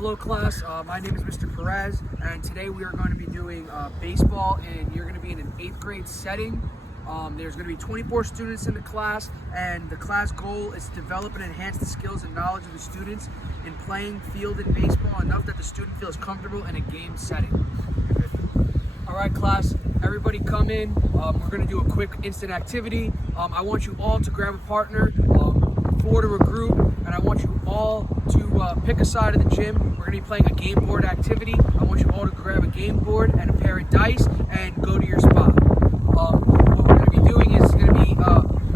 Hello class, my name is Mr. Perez, and today we are going to be doing baseball, and you're going to be in an 8th grade setting. There's going to be 24 students in the class, and the class goal is to develop and enhance the skills and knowledge of the students in playing field and baseball enough that the student feels comfortable in a game setting. Alright class, everybody come in. We're going to do a quick instant activity. I want you all to grab a partner, 4 to a group, and I want you all to pick a side of the gym. We're going to be playing a game board activity. I want you all to grab a game board and a pair of dice and go to your spot. What we're going to be doing is going to be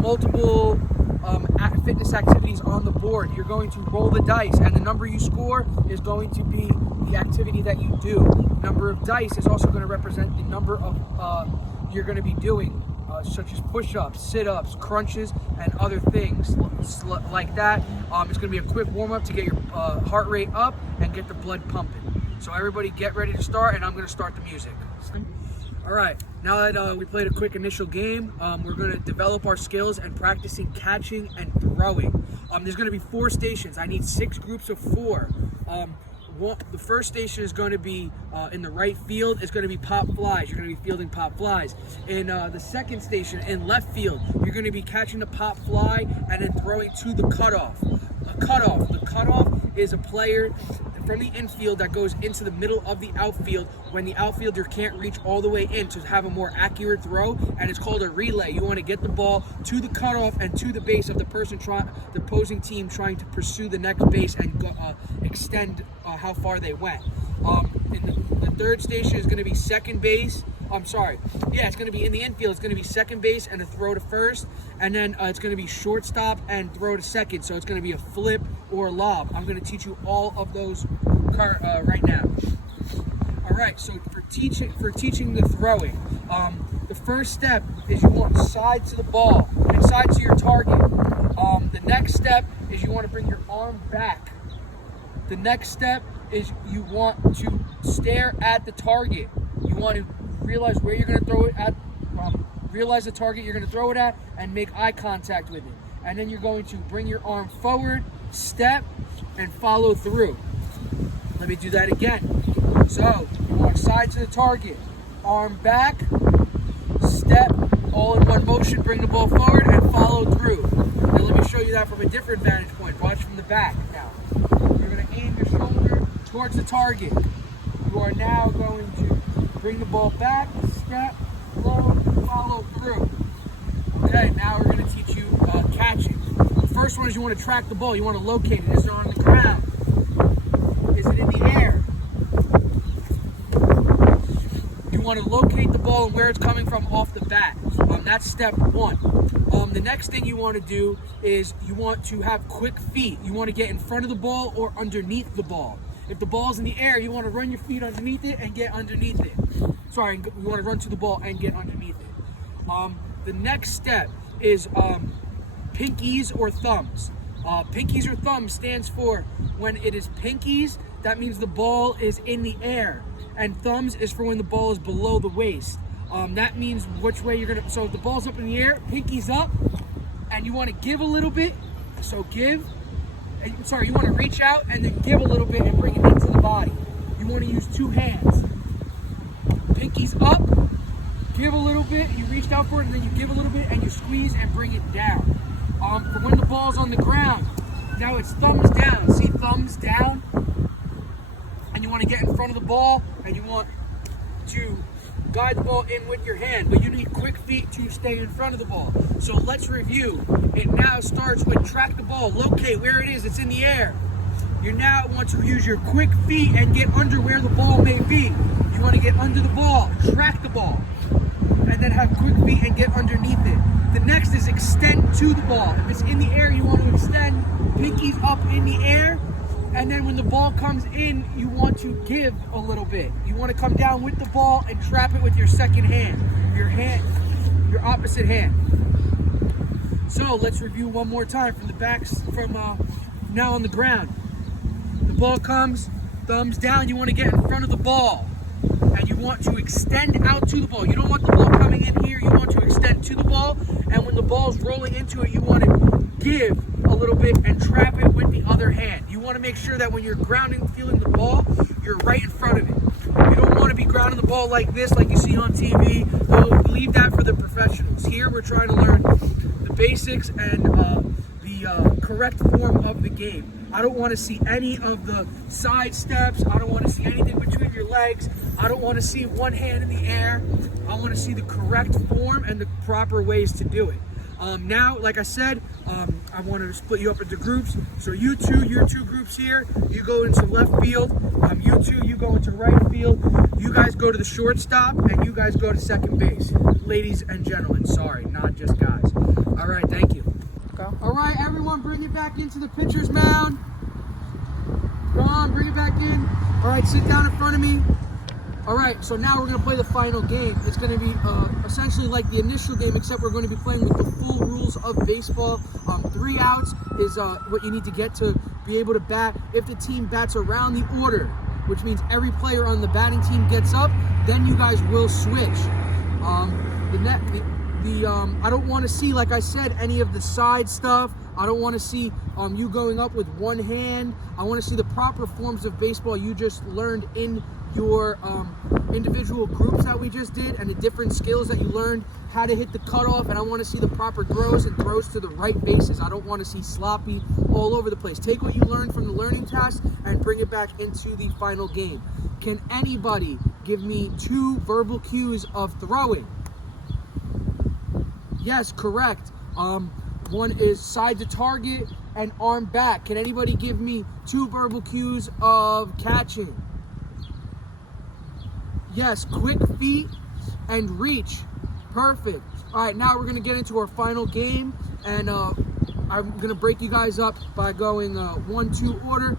multiple fitness activities on the board. You're going to roll the dice, and the number you score is going to be the activity that you do. Number of dice is also going to represent the number of you're going to be doing, such as push-ups, sit-ups, crunches, and other things like that. It's going to be a quick warm-up to get your heart rate up and get the blood pumping. So everybody get ready to start, and I'm going to start the music. All right, now that we played a quick initial game, we're going to develop our skills and practicing catching and throwing. There's going to be 4 stations. I need 6 groups of 4. The first station is going to be in the right field. It's going to be pop flies. You're going to be fielding pop flies. In the second station, in left field, you're going to be catching the pop fly and then throwing to the cutoff. The cutoff is a player from the infield that goes into the middle of the outfield when the outfielder can't reach all the way in to have a more accurate throw, and it's called a relay. You want to get the ball to the cutoff and to the base of the opposing team trying to pursue the next base and extend how far they went. In the third station is going to be second base. It's going to be in the infield. It's going to be second base and a throw to first, and then it's going to be shortstop and throw to second. So it's going to be a flip or a lob. I'm going to teach you all of those right now. All right. So for teaching the throwing, the first step is you want side to the ball and side to your target. The next step is you want to bring your arm back. The next step is you want to stare at the target. You want to realize where you're going to throw it at, realize the target you're going to throw it at, and make eye contact with it. And then you're going to bring your arm forward, step, and follow through. Let me do that again. So, you want side to the target, arm back, step, all in one motion, bring the ball forward, and follow through. Now let me show you that from a different vantage point. Watch from the back now. You're going to aim your shoulder towards the target. You are now going to bring the ball back, step, flow, follow through. Okay, now we're going to teach you catching. The first one is you want to track the ball. You want to locate it. Is it on the ground? Is it in the air? You want to locate the ball and where it's coming from off the bat. That's step 1. The next thing you want to do is you want to have quick feet. You want to get in front of the ball or underneath the ball. If the ball's in the air, you want to run your feet underneath it and get underneath it. Sorry, you want to run to the ball and get underneath it. The next step is pinkies or thumbs. Pinkies or thumbs stands for when it is pinkies, that means the ball is in the air. And thumbs is for when the ball is below the waist. That means which way you're going to... So if the ball's up in the air, pinkies up, and you want to give a little bit. So give... you want to reach out and then give a little bit and bring it into the body. You want to use 2 hands. Pinkies up, give a little bit, you reached out for it, and then you give a little bit and you squeeze and bring it down. For when the ball's on the ground, now it's thumbs down. See, thumbs down? And you want to get in front of the ball and you want to guide the ball in with your hand, but you need quick feet to stay in front of the ball. So let's review. It now starts with track the ball, locate where it is, it's in the air. You now want to use your quick feet and get under where the ball may be. You want to get under the ball, track the ball, and then have quick feet and get underneath it. The next is extend to the ball. If it's in the air, you want to extend, pinkies up in the air, and then when the ball comes in, you want to give a little bit. You want to come down with the ball and trap it with your second hand, your opposite hand. So let's review one more time from the backs, from now on the ground. The ball comes, thumbs down, you want to get in front of the ball. And you want to extend out to the ball. You don't want the ball coming in here, you want to extend to the ball. And when the ball's rolling into it, you want to give a a little bit and trap it with the other hand. You want to make sure that when you're fielding the ball, you're right in front of it. You don't want to be grounding the ball like this, like you see on TV. They'll leave that for the professionals. Here, we're trying to learn the basics and the correct form of the game. I don't want to see any of the side steps. I don't want to see anything between your legs. I don't want to see one hand in the air. I want to see the correct form and the proper ways to do it. Now, like I said, I wanted to split you up into groups. So your two groups here, you go into left field. You two, you go into right field. You guys go to the shortstop, and you guys go to second base. Ladies and gentlemen, sorry, not just guys. All right, thank you. All right, everyone, bring it back into the pitcher's mound. Go on, bring it back in. All right, sit down in front of me. All right, so now we're going to play the final game. It's going to be essentially like the initial game, except we're going to be playing with the full rules of baseball. 3 outs is what you need to get to be able to bat. If the team bats around the order, which means every player on the batting team gets up, then you guys will switch. I don't want to see, like I said, any of the side stuff. I don't want to see you going up with one hand. I want to see the proper forms of baseball you just learned in your individual groups that we just did, and the different skills that you learned, how to hit the cutoff, and I want to see the proper throws and throws to the right bases. I don't want to see sloppy all over the place. Take what you learned from the learning task and bring it back into the final game. Can anybody give me 2 verbal cues of throwing? Yes, correct. One is side to target and arm back. Can anybody give me 2 verbal cues of catching? Yes, quick feet and reach. Perfect. All right, now we're going to get into our final game, and I'm going to break you guys up by going 1-2 order.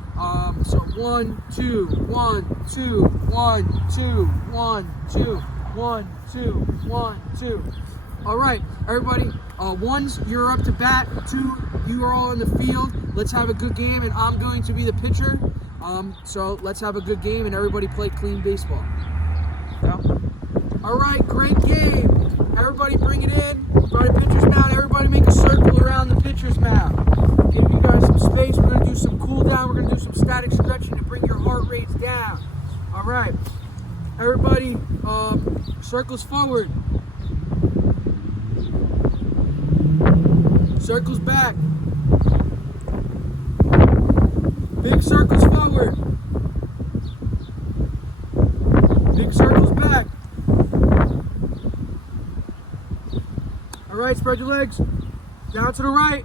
So 1, 2, 1, 2, 1, 2, 1, 2, 1, 2, 1, 2. All right, everybody. 1's you're up to bat. 2, you are all in the field. Let's have a good game, and I'm going to be the pitcher. So let's have a good game, and everybody play clean baseball. Yeah. All right, great game. Everybody bring it in. Go to pitcher's mound. Everybody make a circle around the pitcher's mound. Give you guys some space. We're going to do some cool down. We're going to do some static stretching to bring your heart rates down. All right. Everybody, circles forward. Circles back. Big circles forward. Big circles back. All right, spread your legs. Down to the right.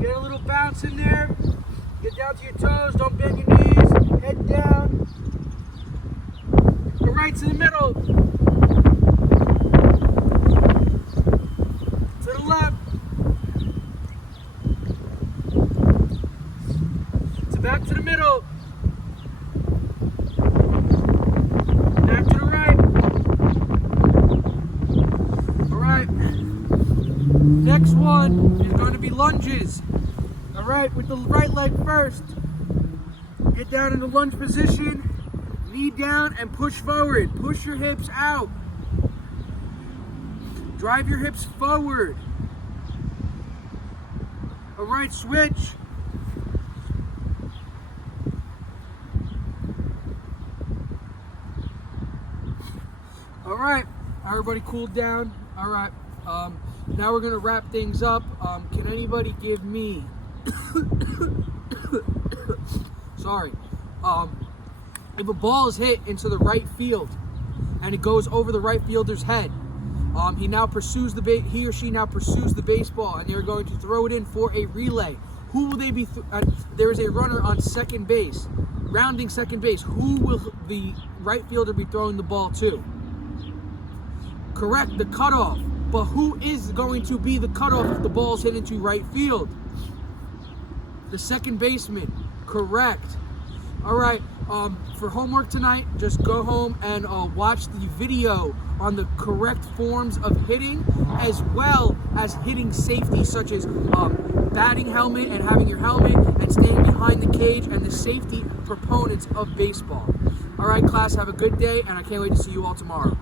Get a little bounce in there. Get down to your toes. Don't bend your knees. Head down. Go right to the middle. To the left. To back to the middle. Back to the right. All right. Next one is going to be lunges. All right, with the right leg first. Get down in the lunge position. Knee down and push forward. Push your hips out. Drive your hips forward. All right, switch. All right, everybody cool down. All right, now we're gonna wrap things up. Can anybody give me, sorry, if a ball is hit into the right field and it goes over the right fielder's head, he or she now pursues the baseball, and they're going to throw it in for a relay. Who will they be? There is a runner on second base, rounding second base. Who will the right fielder be throwing the ball to? Correct, the cutoff. But who is going to be the cutoff if the ball's hit into right field? The second baseman. Correct. All right. For homework tonight, just go home and watch the video on the correct forms of hitting, as well as hitting safety, such as batting helmet and having your helmet and standing behind the cage, and the safety proponents of baseball. All right, class, have a good day, and I can't wait to see you all tomorrow.